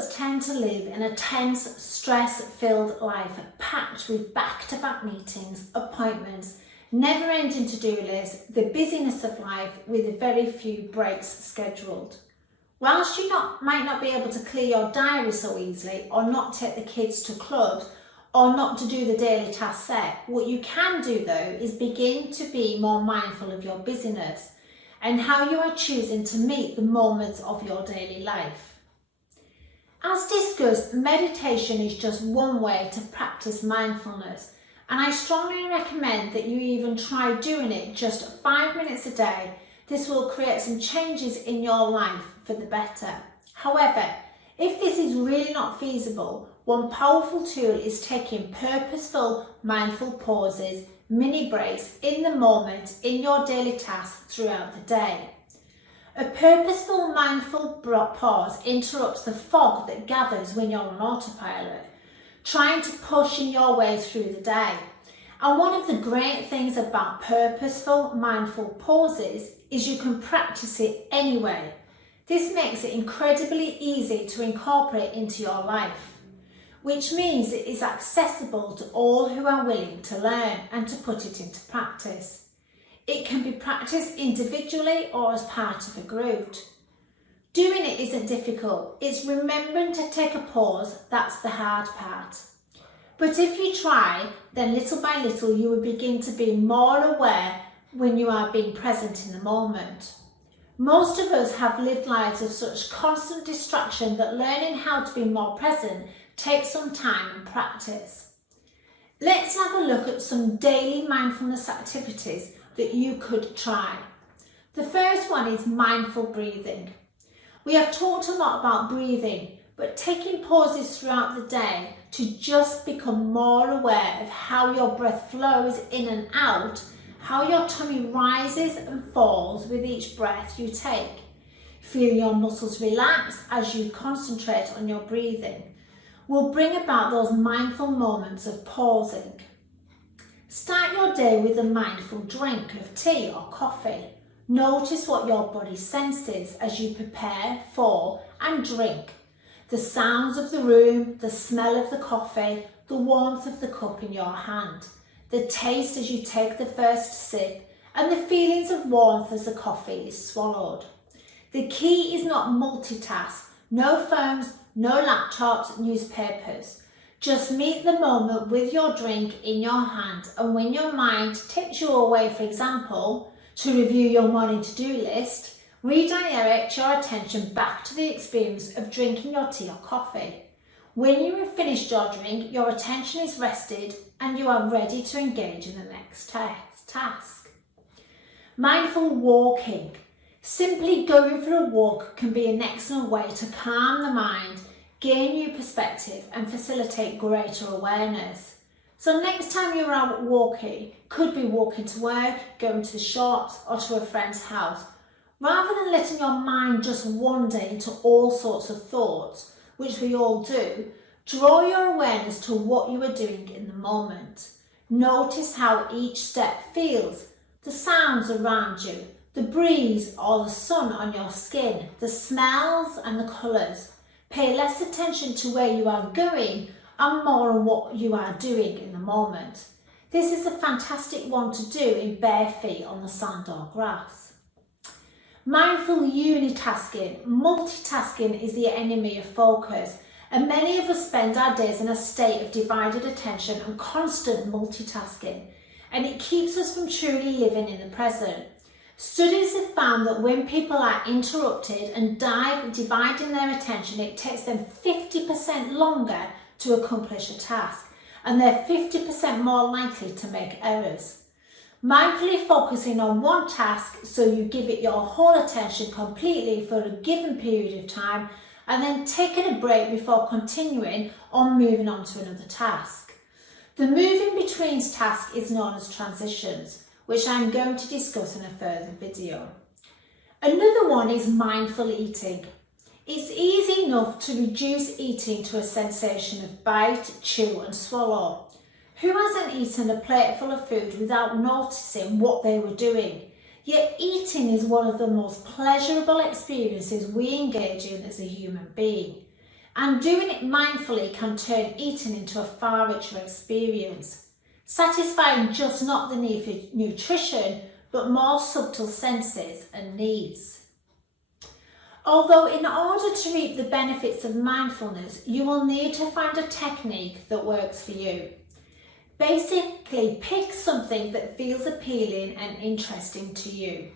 us tend to live in a tense, stress-filled life, packed with back-to-back meetings, appointments, never-ending to-do lists, the busyness of life with very few breaks scheduled. Whilst you might not be able to clear your diary so easily, or not take the kids to clubs, or not to do the daily task set, what you can do though is begin to be more mindful of your busyness and how you are choosing to meet the moments of your daily life. As discussed, meditation is just one way to practice mindfulness, and I strongly recommend that you even try doing it just 5 minutes a day. This will create some changes in your life for the better. However, if this is really not feasible, one powerful tool is taking purposeful, mindful pauses, mini breaks in the moment in your daily tasks throughout the day. A purposeful, mindful pause interrupts the fog that gathers when you're on autopilot, trying to push in your way through the day. And one of the great things about purposeful, mindful pauses is you can practice it anyway. This makes it incredibly easy to incorporate into your life, which means it is accessible to all who are willing to learn and to put it into practice. It can be practiced individually or as part of a group. Doing it isn't difficult, it's remembering to take a pause that's the hard part. But if you try, then little by little you will begin to be more aware when you are being present in the moment. Most of us have lived lives of such constant distraction that learning how to be more present takes some time and practice. Let's have a look at some daily mindfulness activities that you could try. The first one is mindful breathing. We have talked a lot about breathing, but taking pauses throughout the day to just become more aware of how your breath flows in and out, how your tummy rises and falls with each breath you take. Feel your muscles relax as you concentrate on your breathing will bring about those mindful moments of pausing. Start your day with a mindful drink of tea or coffee. Notice what your body senses as you prepare for and drink. The sounds of the room, the smell of the coffee, the warmth of the cup in your hand, the taste as you take the first sip, and the feelings of warmth as the coffee is swallowed. The key is not multitask, no phones, no laptops, newspapers. Just meet the moment with your drink in your hand, and when your mind takes you away, for example, to review your morning to-do list, redirect your attention back to the experience of drinking your tea or coffee. When you have finished your drink, your attention is rested and you are ready to engage in the next task. Mindful walking. Simply going for a walk can be an excellent way to calm the mind, gain new perspective and facilitate greater awareness. So next time you're out walking, could be walking to work, going to the shops or to a friend's house. Rather than letting your mind just wander into all sorts of thoughts, which we all do, draw your awareness to what you are doing in the moment. Notice how each step feels, the sounds around you, the breeze or the sun on your skin, the smells and the colours. Pay less attention to where you are going and more on what you are doing in the moment. This is a fantastic one to do in bare feet on the sand or grass. Mindful unitasking. Multitasking is the enemy of focus, and many of us spend our days in a state of divided attention and constant multitasking, and it keeps us from truly living in the present. Studies have found that when people are interrupted and dividing their attention, it takes them 50% longer to accomplish a task, and they're 50% more likely to make errors. Mindfully focusing on one task so you give it your whole attention completely for a given period of time, and then taking a break before continuing or moving on to another task. The moving between tasks is known as transitions, which I'm going to discuss in a further video. Another one is mindful eating. It's easy enough to reduce eating to a sensation of bite, chew and swallow. Who hasn't eaten a plate full of food without noticing what they were doing? Yet eating is one of the most pleasurable experiences we engage in as a human being. And doing it mindfully can turn eating into a far richer experience, satisfying just not the need for nutrition, but more subtle senses and needs. Although in order to reap the benefits of mindfulness, you will need to find a technique that works for you. Basically, pick something that feels appealing and interesting to you.